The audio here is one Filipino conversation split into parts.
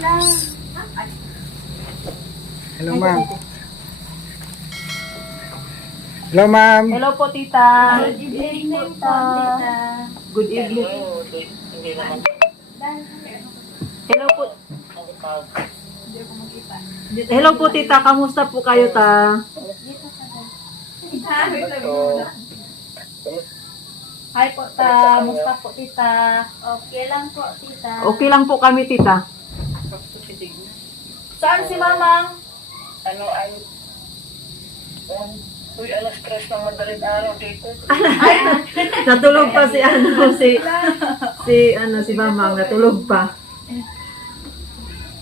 Hello, ma'am. Hello, ma'am. Hello po, tita. Good evening po, tita. Good evening. Hello po. Hello po, tita. Kamusta po kayo, ta? Hi po, ta. Kamusta po, tita? Okay lang po, tita. Okay lang po kami, tita. Saan si mamang? Ano ay uy, alas 3 ng madaling araw dito. Natulog pa si si mamang. Natulog pa.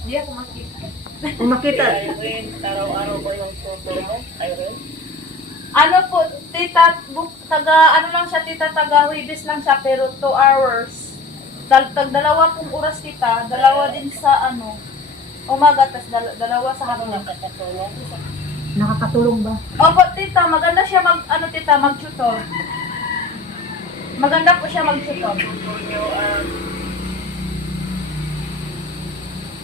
Hindi ako makita. Kung makita. Irene, araw-araw ba yung tutor mo, Irene? Ano po, tita, ano lang siya, tita, taga-Huibis lang siya, pero 2 hours. Dalawa pong oras, tita. Dalawa din sa, umaga, tas dalawa sa hapon. Nakakatulong. Nakakatulong ba? Opo, tita, maganda siya mag-tutor. Maganda po siya mag-tutor. Tutor nyo,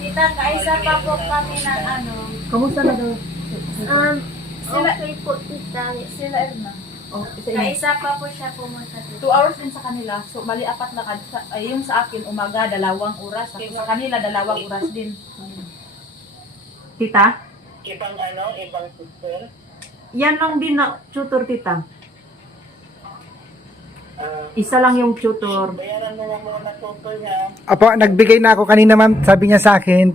Tita, kaisa pa po kami na Kamusta na daw? okay po, tita. Sila Erna. Oh, isa yun. Kaisa pa po siya pumunta dito. 2 hours din sa kanila. So, bali 4 lakad. Yung sa akin, umaga, 2 oras. Tapos sa kanila, 2 oras din. Tita? ibang tutor. Yan lang din na tutor, tita. Ah, Isa lang yung tutor. bayaran mo na muna tutor niya. Apo, nagbigay na ako kanina, ma'am. Sabi niya sa akin,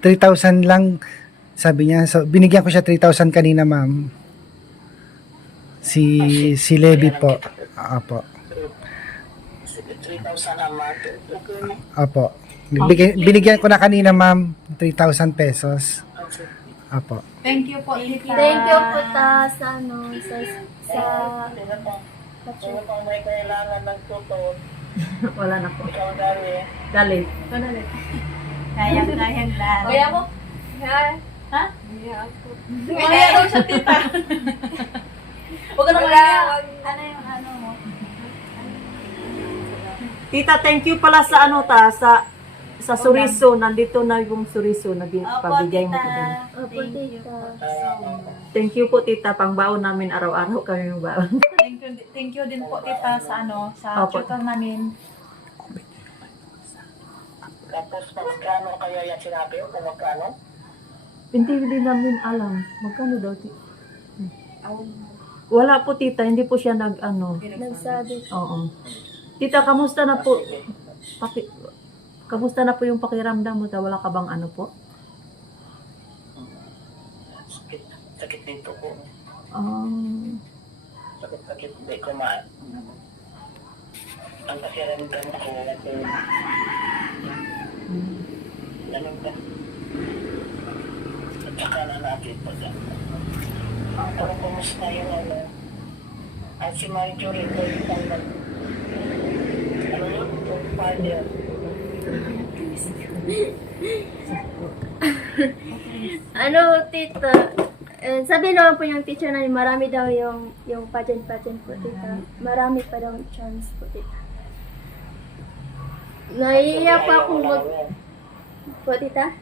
3,000 lang. Sabi niya. So, binigyan ko siya 3,000 kanina, ma'am. Si Levi po. Apo. 3,000 a month. Okay na. Apo. Binigyan ko na kanina, ma'am, 3,000 pesos. Apo. Thank you po, tita. Thank you po ta sa Sino pang may kailangan ng tutor? Wala na po. Ikaw dali. Dali. Kayang lang. Kaya mo? Ha? Kaya daw siya tita. Huwag ka na kaya. Ano yung mo? Tita, thank you pala sa sa Suriso. Nandito na yung Suriso na pagbigay mo ko doon. Opo, tita. Thank you po, tita. Pangbaon namin araw-araw kami yung baon. Thank you din po, tita, sa Opo. tutor namin. Tapos magkano kaya yan sinabi o kung magkano? Hindi din namin alam. Magkano daw, tita? Wala po, tita. Hindi po siya Nagsabi. Oo. Tita, kamusta na po? Kamusta na po yung pakiramdam mo? Wala ka bang po? Sakit dito ko. Sakit hindi ko ang pakiramdam ko ganun ka. At saka na natin pa dyan. Pero kumusta yung ay si Marjorie ko yung father. Tita? Sabi naman po yung teacher na marami daw yung pageant po, tita. Marami pa daw chance po, tita. Naiiyak pa ako po, tita.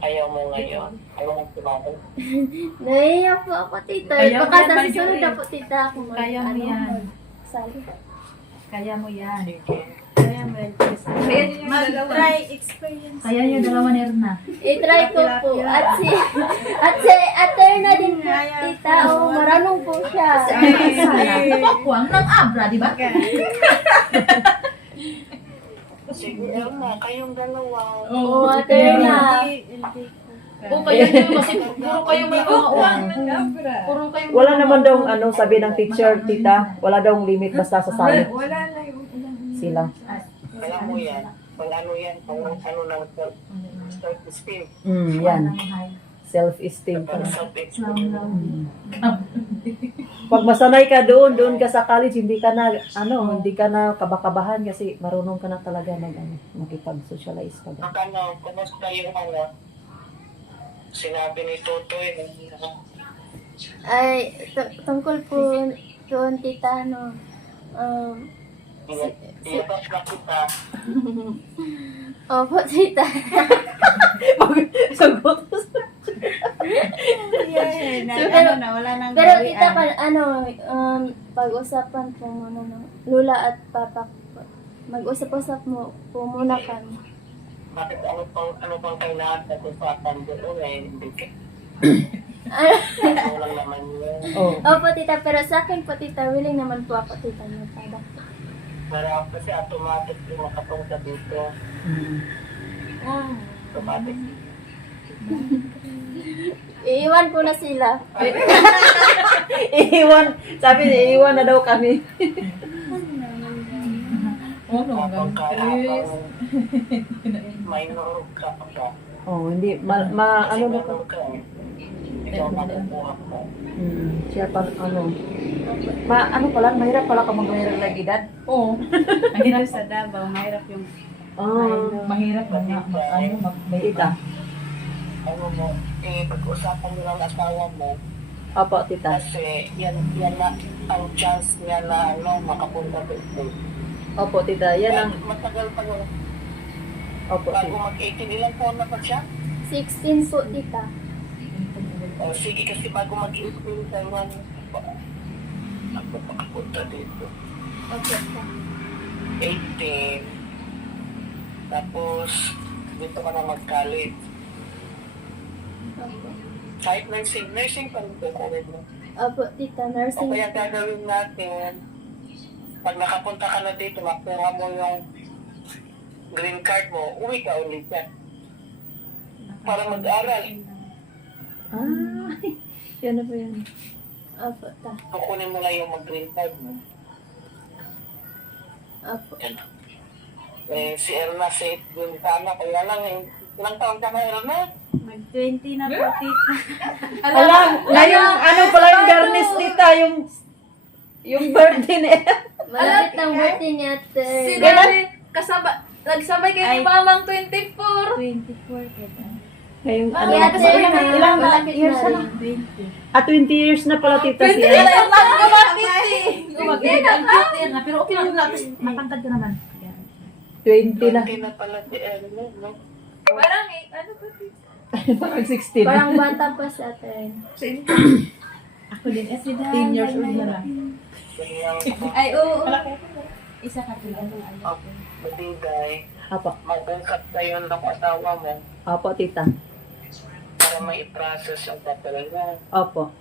Ayaw mo ngayon. Ayaw mo tumagal. Naiiyak po ako, tita. Kaya Baka mo yan, sa Marjorie. susunod na po, tita, ako Kaya mo yan. magsali. Kaya mo yan. Kaya mo yan. Mag-try experience. Kaya yung dalawa ni Erna. I-try ko po. At na din po, tita. Maranong po siya. Napakwang ng abra, di ba? Sige na, kayong dalawa. Oo, Aterna. O kaya nyo, kasi puro kayo may kauuan. Puro kayo Wala naman daw sabi ng teacher, tita. Wala daw limit basta sa sali. Wala na yung Sila. Alam mo yan. Kung ano yan, kung ano ng self-esteem. Yan. Self-esteem Para pala. self-esteem. Pag masanay ka doon ka sa college, hindi ka na kabakabahan kasi marunong ka na talaga makipag-socialize ka ba. Kumusta yung sinabi ni Totoy Ay, tungkol po doon, tita, iyabat na kita. Opo, tita. Sagot. Yeah, na, So, ano na, wala nang Pero gawian. tita, pag-usapan po muna ng lula at papa po. Mag-usap-usap mo po muna kami. Bakit ano pang kailangan sa usapan doon hindi ka. Ano lang naman yun. Oh. Opo, tita. Pero sa akin po, tita, willing naman po ako, tita, magpadak. Pero kasi automatic yung makapunta dito. Automatic. Iiwan ko na sila. Iiwan. Sabi niya, iiwan na daw kami. Habang minor ka pa siya. Oh, hindi. Ano na Minor ka ikaw makukuha ko. Siya pa, ano. Ano pala, mahirap pala ka mag-mahirap ng edad. Oo. Mahirap sa Davao, mahirap yung Mahirap ka nga, may edad. Ano mo, pag-usapan mo ng asawa mo, Opo, tita. kasi yan na ang chance niya na makapunta dito. Opo, tita. Yan ang, Matagal pa yun. opo, Bago tita. mag-18, ilang taon na pa siya? 16 po, tita. Sige, kasi bago mag-18, kailan ako makapunta dito. Opo, tita. 18. Tapos, dito ka na mag-college. Opo. Kahit nursing pa rin po mo. Opo, tita. O Nursing. kaya gagawin natin, pag nakapunta ka na dito, makuha mo yung green card mo, uwi ka ulit yan. Para mag-aral. Yan na po yan. Opo, ta. Kukunin mo na yung mag-green card mo. Opo. Si Erna safe din sana, kaya lang ilang taon ka na Erna? mag-20 na po, tita. Alam, ngayong ano pala yung garnish, tita, yung birthday na Malapit ng birthday niya, Si te. Daddy, nagsabay kayo ni Ay. Mamang 24. 24 kita. Ngayong ano. Kaya, te, Ilang malapit years na na? rin. 20. 20 years na pala, tita, 20 siya. na lang gumapit eh. Pero okay lang na, tapos matangkad ka naman. 20 na. Hindi na pala si Erna, no? Parang ano ba? Parang 16. Parang bata pa sa atin. Ako din, si 10 years old na lang. Kanyang Ay, oo. Isa ka pala. madigay, Apo. mag-ungkat tayo ng asawa mo Apo, tita. para may i-process yung papel mo. Opo.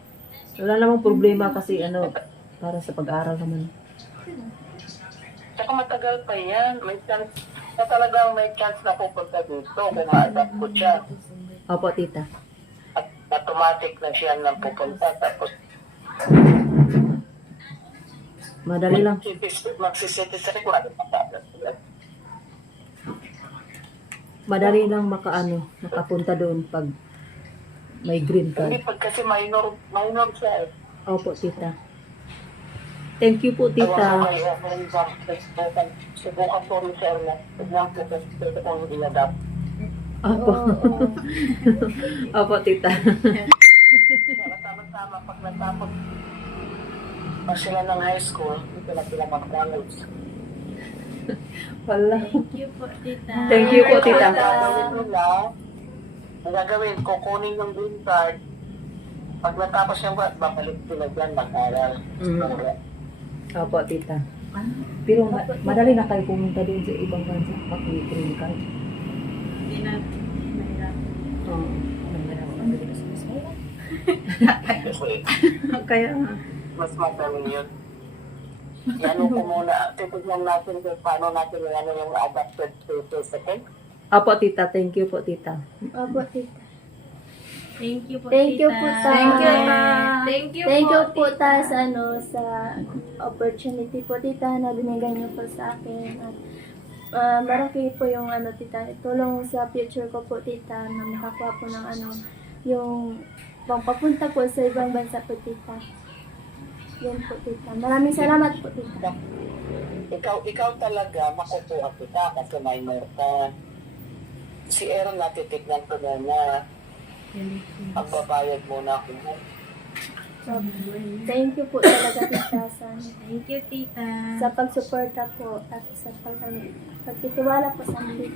Wala namang problema kasi ano, para sa pag-aaral naman. Saka matagal pa yan. May chance, na talagang may chance na pupunta dito kung ma-adapt ko siya. Opo, tita. At automatic na siya nang pupunta. Tapos Madali lang. magsisiti-siti ko ano pa. Madali lang makapunta doon pag may green Hindi card. pag kasi minor siya eh. Opo, tita. Thank you po, Tita. tita. Subukan po rin siya na. Tignan po kasi kung i-adapt. Opo. Oo. Opo, tita. Kaya tama-tama pag natapos pa sila ng high school, dito na sila mag-college. Wala. Thank you po, tita. Thank you po, tita. Ang gagawin nila, ang gagawin, kukunin yung green card. Pag natapos yung babalik sila dyan, mag-aral. Opo, tita. Pero madali na kayo pumunta doon sa ibang bansa pag may green card. Hindi na mahirap. Oo. Kasi Kaya nga. mas madali yun. Ano ko muna, titignan natin kung paano natin yung adapted to second. Opo, tita. Thank you po, tita. Opo, tita. Thank you po, Thank you tita. po, ta. Thank you, ta. Thank you Thank you po. po, ta, sa, sa opportunity po, tita, na binigay niyo po sa akin. At marami po yung tita, tulong sa future ko po, tita, na makakuha po ng yung papunta po sa ibang bansa po, tita. Yan po, tita. Maraming salamat po, tita. Ikaw talaga makukuha kita kasi minor ka. Si Aaron natitignan ko na na ang babayad muna ako mo. So, thank you po talaga, tita, Thank you, tita. sa pagsuporta po at sa pagtitiwala po sa Diyos.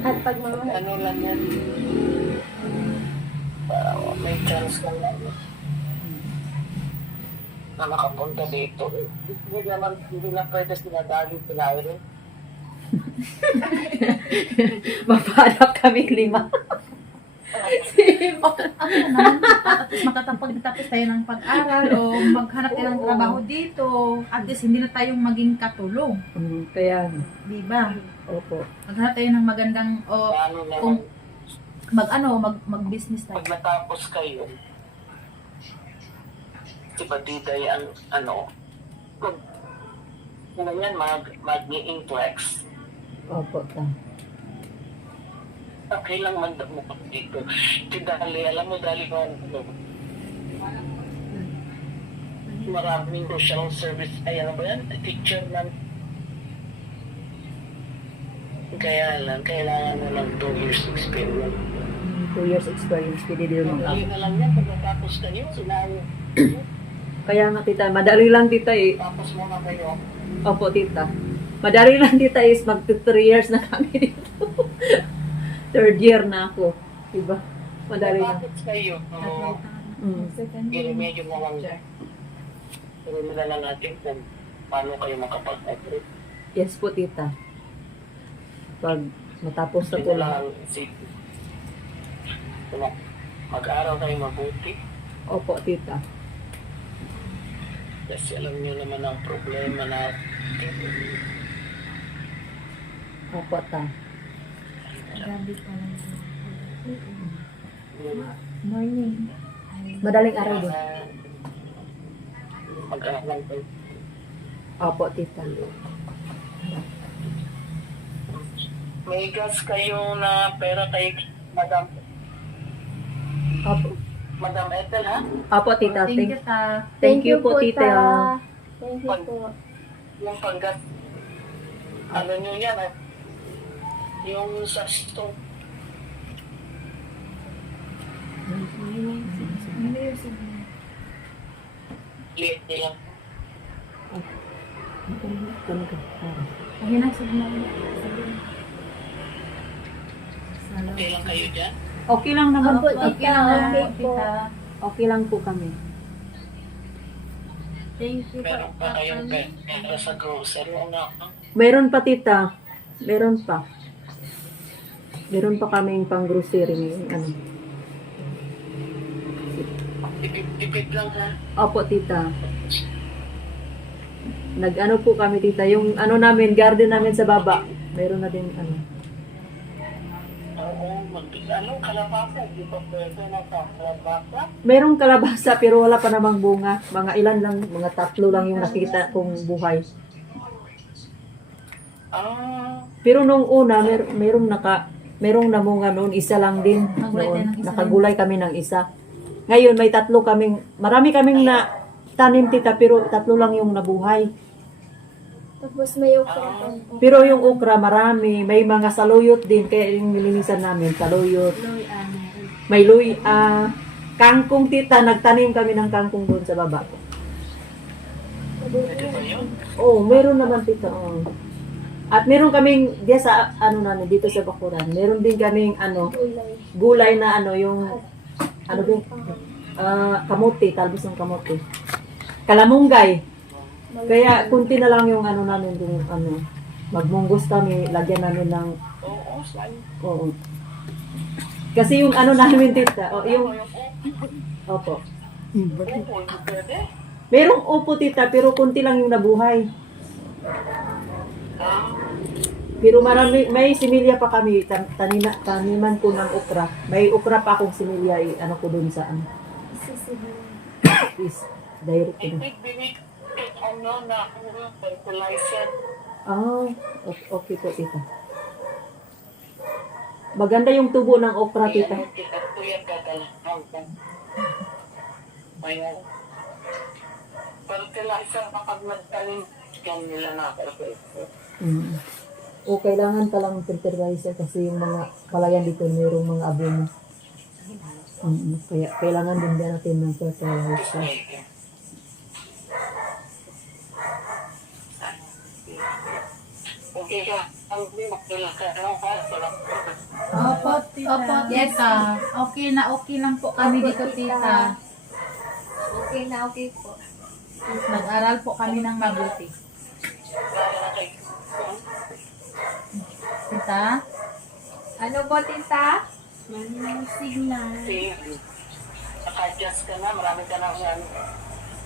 At pagmamahal. Ano lang yan. May chance ka lang na nakapunta dito. Hindi na pwede sinadali sila rin. Mapahanap kami 5. At least makatapag-tapos tayo ng pag-aral o maghanap tayo ng trabaho dito. At least hindi na tayong maging katulong. Kaya, Di ba? opo. Maghanap tayo ng magandang o Ano kung naman, mag-business tayo. pag natapos kayo, diba dito yan, ano, yan, mag-i-inflex. Opo, ta. Okay lang man mo dito. Dali, alam mo, dali ko, ano, maraming social service, ay ano ba yan, teacher lang. Kaya lang, kailangan mo lang 2 years experience. 2 years experience, pwede din naman ako. Yun na lang yan, pag natapos kayo, sinayo. Kaya nga tita, madali lang tita eh. Tapos mo na kayo. Opo tita. Madali lang tita is mag 3 years na kami dito. 3rd year na ako. Diba? Madali lang. Tapos kayo, i-remedyo mo lang dyan. I-remedyo na lang natin kung paano kayo makapag-agree. Yes po tita. Pag matapos na po lang. Mag-aaral kayo mabuti. Opo tita. Kasi alam nyo naman ang problema na Opo ta. Morning. Madaling araw din. mag-aaral kayo. Opo tita. May gas kayo na pera kay Madam Opo. Ethel, ha? Opo tita. Thank you, ta. Thank you po tita. Thank you po. Yung paggas, ano nyo yan, eh? Yung sa stove. Liit nila. Ayun na, signal. Okay lang kayo dyan? Okay lang naman Opo po. tita. Okay po. Okay lang po kami. Thank you, Meron pa kayong pera sa grocery o na? Meron pa tita. Meron pa. Meron pa kaming pang grocery ngayon. Ano? Ipit lang, ha? Opo tita. Nag-ano po kami tita. Yung ano namin, garden namin sa baba. Meron na din ano. Oo, anong kalabasa? Di ba pwede na sa kalabasa? Merong kalabasa pero wala pa namang bunga. Mga ilan lang, mga 3 lang yung nakita kong buhay. Ah, Pero nung una, merong namunga noon, isa lang din. Nagulay tayo ng Noon. isa Nakagulay kami ng isa. Ngayon, may 3 kaming, marami kaming na tanim tita, pero 3 lang yung nabuhay. Tapos may okra po. Pero yung okra, marami. May mga saluyot din, kaya yung nilinisan namin, saluyot. May kangkong tita, nagtanim kami ng kangkong doon sa baba. pwede ba yun? Oo, meron naman tita. Oo. At meron kaming, diya sa, ano namin, dito sa Bakuran, meron din kaming, Gulay. gulay na yung, din, kamote, talbos ng kamote. Kalamunggay. Kaya, kunti na lang yung namin, yung, magmunggos kami, lagyan namin ng, Oo, saan? oo. Kasi yung namin tita, opo. Oo, pwede. Merong upo tita, pero kunti lang yung nabuhay. Pero marami, may similya pa kami, taniman ko ng okra. May okra pa akong similya, ko dun sa Sisibulan. is direct ko dun. Binig, na fertilizer. Okay po tita. Maganda yung tubo ng okra tita. Kuya ka may fertilizer kapag nagtanim, yan nila na fertilizer. O kailangan palang fertilizer kasi yung mga palayan dito mayroong mga abono. Kaya kailangan din natin ng fertilizer. Kung Okay ka. Ang makilala ka lang ha. Opo, tita. Okay lang po kami dito, tita. Okay na okay po. Nag-aral po kami ng mabuti. Tita? Ano po, tita? Signal. Sige. Naka-adjust ka na. Marami ka na yan.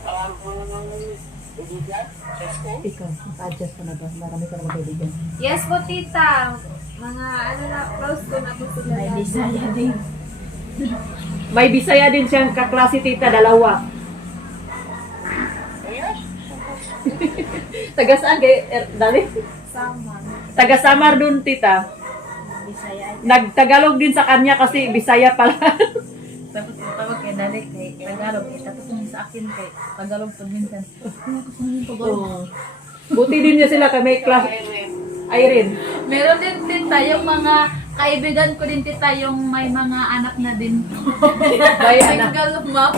Maraming ibigan sa school. Ikaw, naka-adjust ka na ba? Marami ka na magkaibigan. Yes po, tita. Mga ano na, close ko na po sila. May Bisaya din. May Bisaya din siyang kaklase, tita, dalawa. Ayan. Taga saan kay Dali? Sama. Taga Samar dun, tita. Bisaya. Nagtagalog din sa kanya kasi Bisaya pala. Tapos tawag kay Dali kay Tagalog. Tapos yung sa akin kay Tagalog po minsan. Ano ko sa mga Tagalog? Oo. Buti din niya sila kami class. Irene. Meron din tita yung mga kaibigan ko din tita yung may mga anak na din. May May anak. Tagalog ma'am.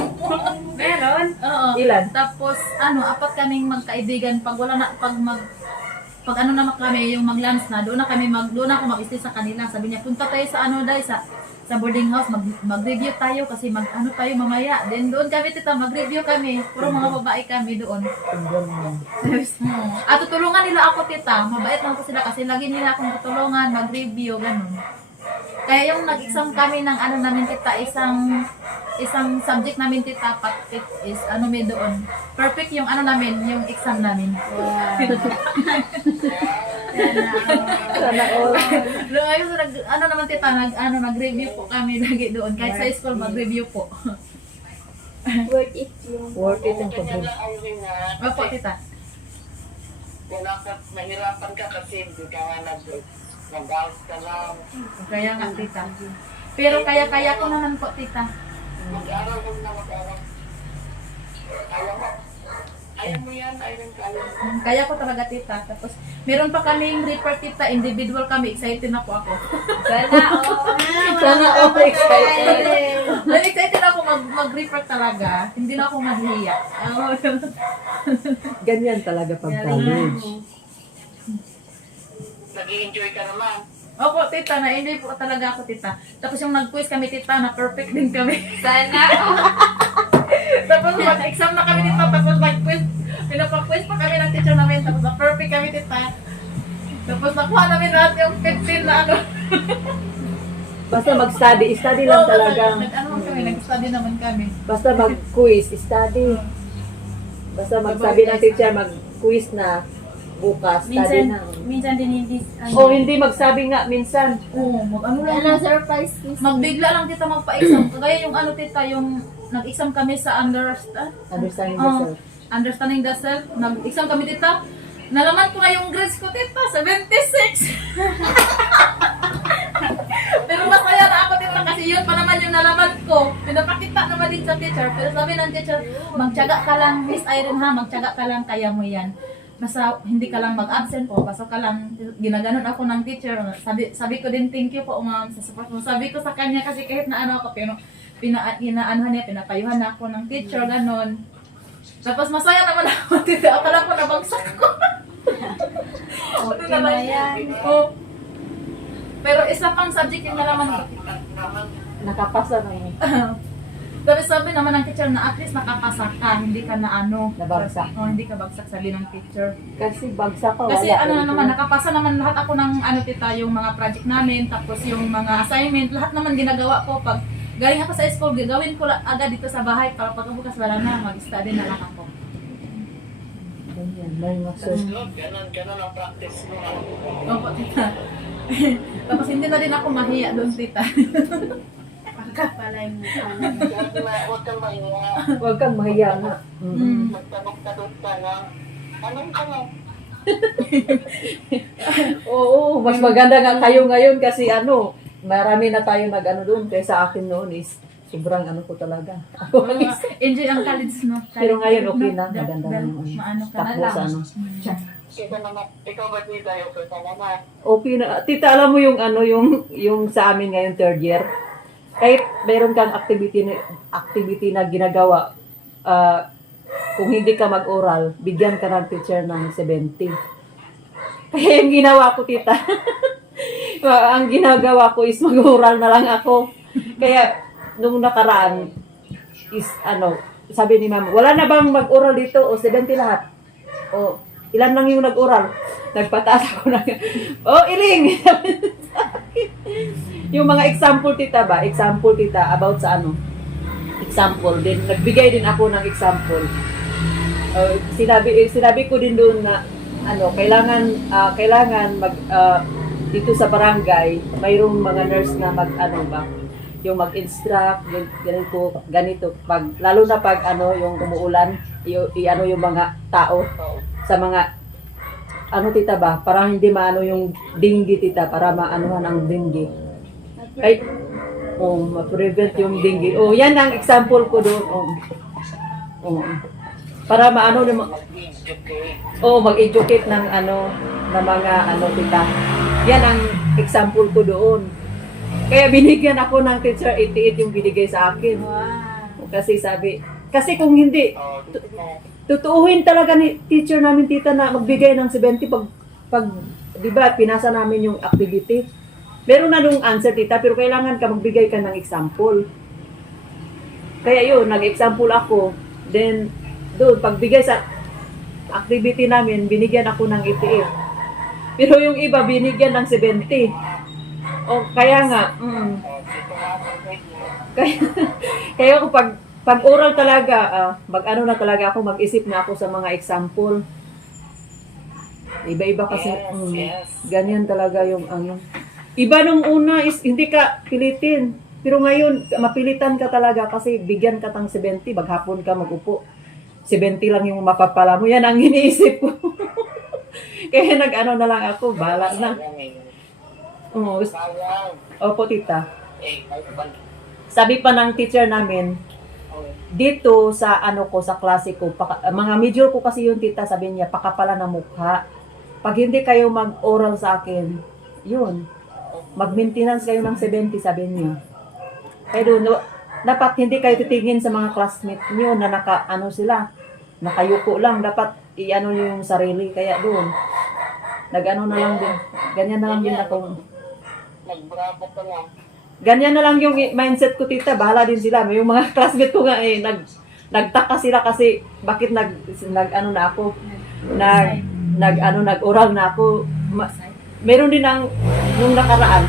Meron? Oo. Ilan? Tapos apat kaming magkaibigan pag wala na pag ano naman kami yung mag-lunch na doon ako mag-stay sa kanila. Sabi niya punta tayo sa dai sa boarding house mag-review tayo kasi tayo mamaya. Then doon kami tita mag-review kami. Puro mga babae kami doon. At tutulungan nila ako tita. Mabait lang ko sila kasi lagi nila akong tutulungan mag-review ganun. Kaya yung nag-exam kami ng namin tita, isang subject namin tita, patit is may doon. Perfect yung namin, yung exam namin. Sana all. Ngayon naman tita, nag-review po kami lagi doon. Kahit sa school mag-review po. Worth it yung... Worth it ang Kanya pag na ang ring ha. Opo tita. Wala ka, mahirapan ka kasi hindi ka nga nag-out ka lang. Kaya nga tita. Pero kaya ko naman po tita. Mag-aral mo na mag-aral. Ayaw mo. Ayaw mo yan, ayaw kaya. Kaya ko talaga tita. Tapos meron pa kaming report tita, individual kami. Excited na po ako. Sana all. Sana all excited. Excited ako mag-report talaga. Hindi na ako mahihiya. Ganyan talaga pag college. Nag-i-enjoy ka naman. Opo, tita, na-enjoy po talaga ako, tita. Tapos yung nag-quiz kami, tita, na perfect din kami. Sana Tapos mag-exam na kami, tita, tapos mag-quiz. Pinapa-quiz pa kami ng teacher namin, tapos na-perfect kami, tita. Tapos nakuha namin lahat yung 15 na Basta mag-study. Study lang talaga. Nag-study naman kami. Basta mag-quiz. Study. Basta magsabi ng teacher, mag-quiz na bukas. Study na. minsan din hindi... O hindi magsabi nga minsan. Oo, lang. Ano, surprise kiss. Magbigla lang tita magpa-exam. Kagaya yung tita, yung nag-exam kami sa Understanding yourself. understanding the self. Nag-exam kami tita. Nalaman ko na yung grades ko tita, 76. Pero masaya na ako tita kasi yun pa naman yung nalaman ko. Pinapakita naman din sa teacher. Pero sabi ng teacher, magtiyaga ka lang, Miss Irene ha, magtiyaga ka lang, kaya mo yan. Basta hindi ka lang mag-absent po, basta ka lang, ginaganon ako ng teacher. Sabi ko din, thank you po ma'am sa support mo. Sabi ko sa kanya kasi kahit na ako, pero pinapayuhan na ako ng teacher, ganon. Tapos masaya naman ako, tita. Akala ko nabagsak ko. Okay na yan. Oo. Pero isa pang subject yung nalaman ko. Nakapasa na yun. Tapos sabi naman ng teacher na at least nakapasa ka, hindi ka na Nabagsak. hindi ka bagsak, sabi ng teacher. Kasi bagsak ka, wala. Kasi naman, nakapasa naman lahat ako ng tita, yung mga project namin, tapos yung mga assignment, lahat naman ginagawa ko. Pag galing ako sa school, gagawin ko agad dito sa bahay para pagkabukas wala na, mag-study na lang ako. Ganyan. May maksud. Ganon ang practice mo. Opo, tita. Tapos hindi na din ako mahiya doon, tita. Pagkapalay mo. Huwag kang mahiya. Huwag kang mahiya nga. Magtanong-tanong ka lang. Anong ka lang? Oo, mas maganda nga kayo ngayon kasi marami na tayo doon kaysa akin noon is sobrang ko talaga. Enjoy ang college, no? Pero ngayon okay na, Dahil- maganda na yung maano ka na takbo lang. sa Ikaw naman, ikaw ba di tayo? Ikaw naman. Okay na. Tita, alam mo yung sa amin ngayon third year, kahit meron kang activity na ginagawa, kung hindi ka mag-oral, bigyan ka ng teacher ng 70. Kaya yung ginawa ko, tita, ang ginagawa ko is mag-oral na lang ako. Kaya, nung nakaraan, is sabi ni ma'am, wala na bang mag-oral dito? O 70 lahat? O, ilan lang yung nag-oral? Nagpataas ako na. O, iling! Yung mga example, tita ba? Example, tita, about sa example. Then, nagbigay din ako ng example. Sinabi ko din doon na, kailangan dito sa barangay, mayroong mga nurse na yung mag-instruct, ganito, lalo na pag yung umuulan, yung mga tao sa mga, tita ba, para hindi maano yung dengue, tita, para maanuhan ang dengue. Ay, ma-prevent yung dengue. Yan ang example ko doon. Para maano mag-educate ng mga tita. Yan ang example ko doon. Kaya binigyan ako ng teacher 88 yung binigay sa akin. Wow. Kasi kung hindi, tutuuhin talaga ni teacher namin, tita, na magbigay ng 70 pag di ba, pinasa namin yung activity. Meron na nung answer, tita, pero kailangan ka magbigay ka ng example. Kaya yun, nag-example ako. Then, doon, pagbigay sa activity namin, binigyan ako ng 88. Pero yung iba, binigyan ng 70. Kaya nga, kaya ako pag oral talaga, na talaga ako, mag-isip na ako sa mga example. Iba-iba kasi, ganyan talaga yung Iba nung una is hindi ka pilitin. Pero ngayon, mapilitan ka talaga kasi bigyan ka tang 70, maghapon ka magupo. 70 lang yung mapapala mo. Yan ang iniisip ko. Kaya na lang ako, bala na. Opo, tita. Sabi pa ng teacher namin, dito sa sa klase ko, mga major ko kasi yung tita, sabi niya, pakapala ng mukha. Pag hindi kayo mag-oral sa akin, yun, mag-maintenance kayo ng 70, sabi niya. Kaya doon, dapat hindi kayo titingin sa mga classmate niyo na nakayuko lang. Dapat niyo yung sarili. Kaya doon, na lang din. Ganyan na lang din ako. Nagbravo ka lang. Ganyan na lang yung mindset ko, tita. Bahala din sila. May yung mga classmate ko nga nagtaka sila kasi bakit nag-oral na ako. Meron din nung nakaraan.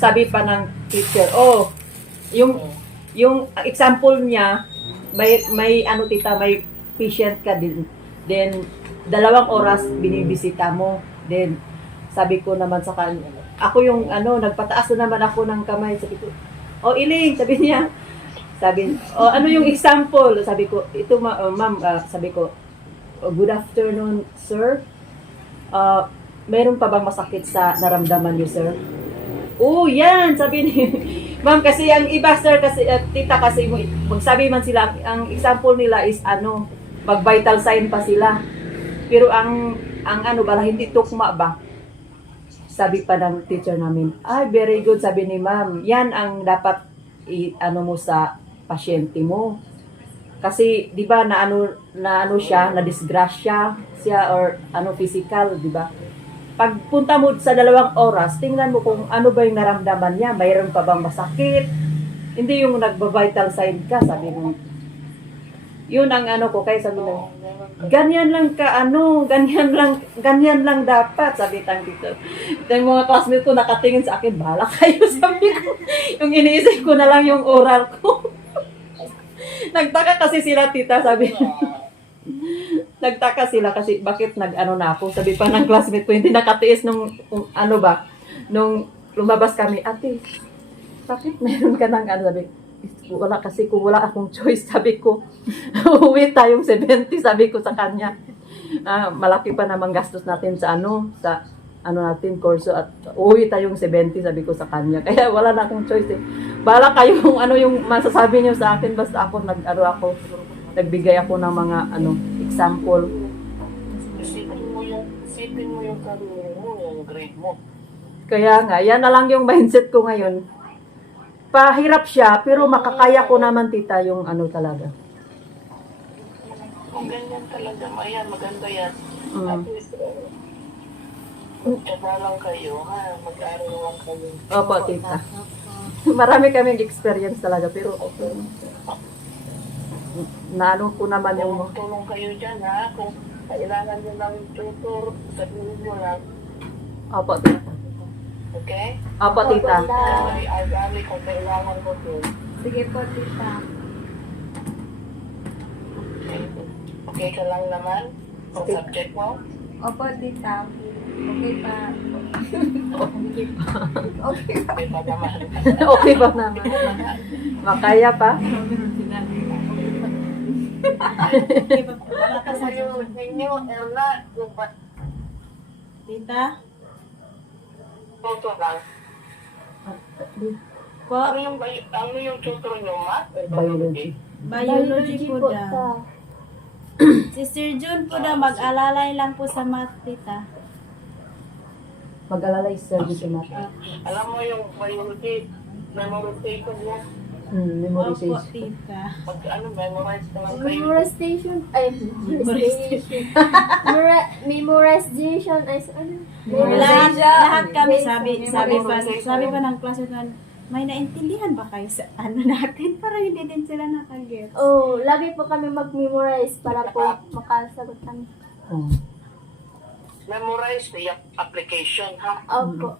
Sabi pa ng teacher, yung example niya, may tita, may patient ka din. Then 2 oras binibisita mo. Then sabi ko naman sa kanya, ako yung nagpataas na naman ako ng kamay. Sabi ko, Iling, sabi niya. Ano yung example? Sabi ko, ito ma'am, sabi ko, good afternoon, sir. Meron pa bang masakit sa naramdaman niyo, sir? Yan, sabi ni ma'am, kasi ang iba, sir, kasi tita, kasi magsabi man sila, ang example nila is mag-vital sign pa sila. Pero ang hindi tukma ba? Sabi pa ng teacher namin, very good, sabi ni ma'am. Yan ang dapat mo sa pasyente mo. Kasi, di ba, na disgrasya siya or physical, di ba? Pagpunta mo sa 2 oras, tingnan mo kung ano ba yung naramdaman niya. Mayroon pa bang masakit? Hindi yung nagba-vital sign ka, sabi mo. Yun ang ko, kaya sabi mo, ganyan lang dapat, sabi tang dito. Yung mga classmates ko nakatingin sa akin, bahala kayo, sabi ko. Yung iniisip ko na lang yung oral ko. Nagtaka kasi sila, tita, sabi. Nagtaka sila kasi bakit na ako. Sabi pa ng classmate ko, hindi nakatiis nung nung lumabas kami, ate, bakit meron ka ng sabi, wala kasi kung wala akong choice, sabi ko, uwi tayong 70, sabi ko sa kanya. Malaki pa namang gastos natin sa natin, kurso, at uwi tayong 70, sabi ko sa kanya. Kaya wala na akong choice eh. Bahala kayo kung yung masasabi niyo sa akin, basta ako nagbigay ako ng mga example. Isipin mo yung career mo, yung grade mo. Kaya nga, yan na lang yung mindset ko ngayon. Pahirap siya, pero makakaya ko naman, tita, yung talaga. Kung ganyan talaga, ayan, maganda yan. At least, Magtsaga lang kayo, ha? Mag-aaral lang kayo. Opo, tita. Marami kaming experience talaga, pero naano ko naman yung... Tulong kayo dyan, ha? Kung kailangan nyo ng tutor, sabihin nyo lang. Opo, tita. Okay? Opo, tita. Ay, agami kung kailangan mo to. Sige po, tita. Okay ka lang naman? Sa Okay. subject mo? Opo, tita. Okay pa. Okay pa naman. Okay ba naman? Makaya pa? Kayo, ninyo, Erna, yung Tita? tutor lang. Po, Ano yung tutor nyo, ma? Biology. biology po ta. daw. Si Sir Jun po daw, mag-alalay lang po sa math, tita. Mag-alalay service si Mata. Alam mo yung biology, memorization yan. Opo, Memorization. tita. Memorize naman kayo. Memorization. Ay, memorization. Memorization. Ay, ano? Lahat kami, Memorization. sabi pa ng klase na, may naintindihan ba kayo sa ano natin? Para hindi din sila nakagets. Oh, lagi po kami mag-memorize para po makasagot kami. Oh. Memorize the application, ha? Opo.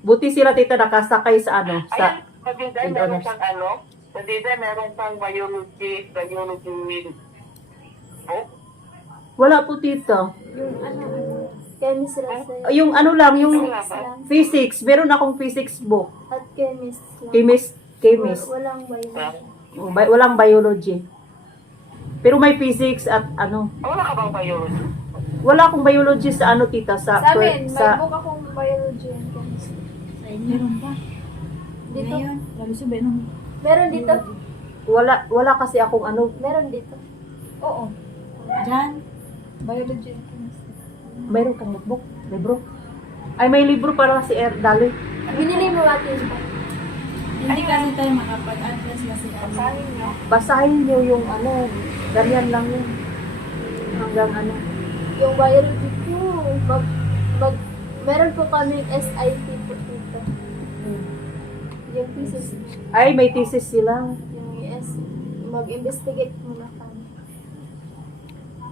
Buti sila tita nakasakay sa ano, Ayan, sa Pagdiday, and meron honors. pang ano? Pagdiday, meron pang biology book. wala po tita. Yung ano, chemistry sa Yung ano lang, yung Wala ba? physics, meron akong physics book. at chemist lang. Chemist. Walang bayan. Walang biology. Pero may physics at ano. Wala ka bang biology? Wala akong biology sa ano tita sa Sa amin, may sa book akong biology and chemistry. Meron ba? Dito. Ngayon, sabi siya, meron. Meron dito. wala kasi akong ano. Meron dito. Oo. Diyan. Biology and chemistry. Mayroon kang notebook, libro. Ay may libro para si Dali. Binili mo natin ba? Hindi kasi tayo makapag-address kasi ano. Basahin niyo yung ano, ganyan lang yun. Hanggang ano. Yung biology ko, meron po kaming SIP po dito. Yung thesis, Ay may thesis sila. yung mag-investigate muna kami.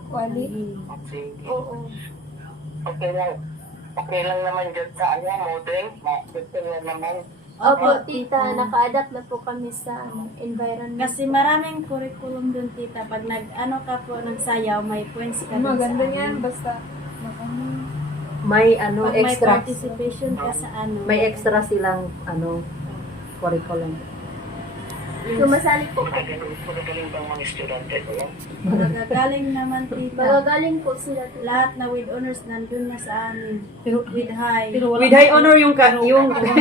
Quality? Sige. Oo. Okay lang. Okay lang naman dyan sa ano, modern. Gusto na naman. Opo, tita, naka-adapt na po kami sa environment. Kasi maraming curriculum dun, tita. Pag nag-ano ka po, nagsayaw, may points ka dun sa ano. basta May ano Pag may extra. participation ka sa ano. May extra silang ano curriculum. sumasali po kami. Magagaling bang mga estudyante ko yan? Magagaling naman, tita. Magagaling po sila. tita. Lahat na with honors nandun na sa amin. With high. With high honor yung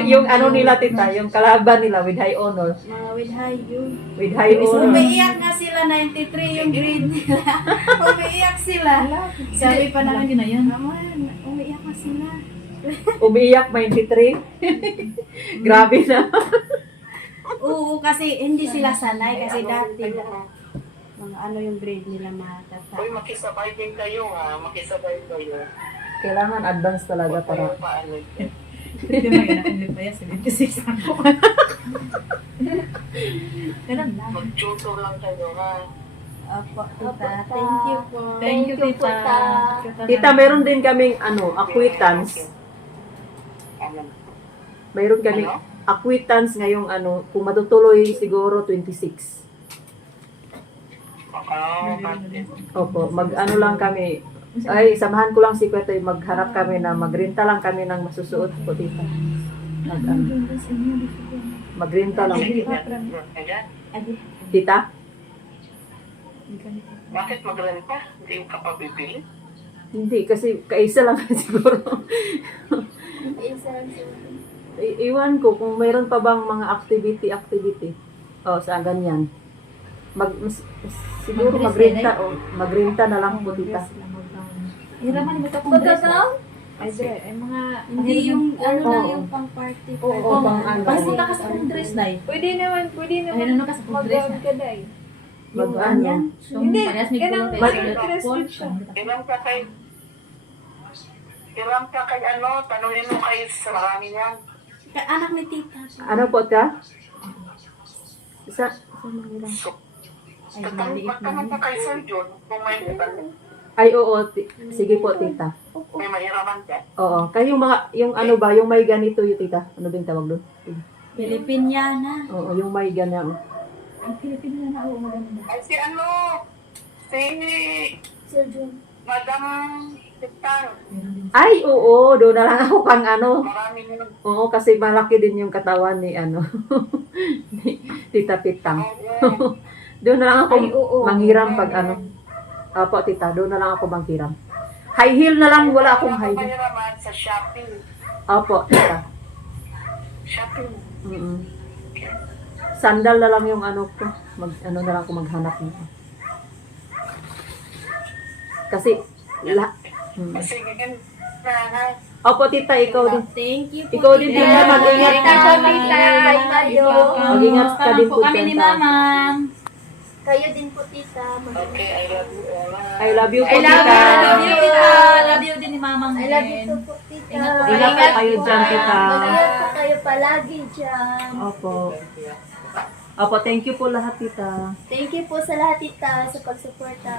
yung ano nila tita, yung kalaban nila with high honor. Mga with high yun. With high honor. Umiiyak nga sila, 93 yung grade nila. Umiiyak sila. Sabi pa namin yun na yun. Umiiyak nga sila. Umiiyak 93. Grabe na. Oo, kasi hindi sila sanay. Kasi dati, mga ano yung grade nila matata. Uy, makisabay din kayo, ha? Makisabay kayo. Kailangan advance talaga Huwag para kayong paano. Hindi mo yun, hindi pa yan, 76 ako. Ganun lang. Mag-tutor lang kayo, ha? Opo, tita. Thank you po. Thank you, tita. Tita, meron din kaming ano, acquittance. Ano? Mayroon kaming acquittance ngayong ano, kung matutuloy siguro 26. Opo, mag-ano lang kami. Ay, samahan ko lang si Kwetoy, maghanap kami na magrenta lang kami ng masusuot po, tita. Magrenta lang. Tita? Bakit magrenta? Hindi ka pa bibili? Hindi, kasi kaisa lang siguro. Isa lang sila. Iwan ko kung mayroon pa bang mga activity. O, sa ganyan. Siguro magrenta magrenta na lang po, tita. Hiraman mo ka kung dress. Ay, mga... Hindi yung ano lang yung pang party. Oo, pang ano. Pasunta ka sa kung dress, Day. Pwede naman Ay, ano ka sa kung dress na? ka dahil. Mag-ano. Hindi, ganang Ilang ka kayo? Hiram ka kay ano, tanungin mo kay sa marami yan. Anak ni tita. Ano po ka? Sa manghiram. Magtanong ka kay Sir John kung may Ay, oo. Sige po, tita. may mahiraman ka. Oo. Kayo yung ano ba, yung may ganito yung tita. Ano ba yung tawag doon? Pilipiniana. Oo, yung may ganyan. Ang Pilipiniana, oo, maganda. Ay si ano, si Sir Jun. Madam Titan. Ay, oo. Doon na lang ako pang ano. Marami nyo. Oo, kasi malaki din yung katawan ni ano. ni Tita Pitang. Doon na lang ako manghiram pag ano. Opo, tita. Doon na lang ako manghiram. High heel na lang. Wala akong high heel. Mahiraman sa shopping. Opo, tita. Shopping. Mm-mm. Sandal na lang yung ano ko. Ano na lang ako maghanap nito. Kasi, Sige, na ha. Opo, tita, ikaw din. Thank you po. Ikaw din, tita. Mag-ingat ka. Bye kayo. Mag-ingat ka din po kami dyan, ni ta. Mamang. Kayo din po tita. Okay, I love you all. I love you po, I love tita. you. Love you, tita. Love you din ni Mamang. I love you too po tita. Ingat po kayo dyan, tita. Mag-ingat po kayo palagi dyan. Opo. Opo, thank you po lahat, tita. Thank you po sa lahat tita sa pagsuporta.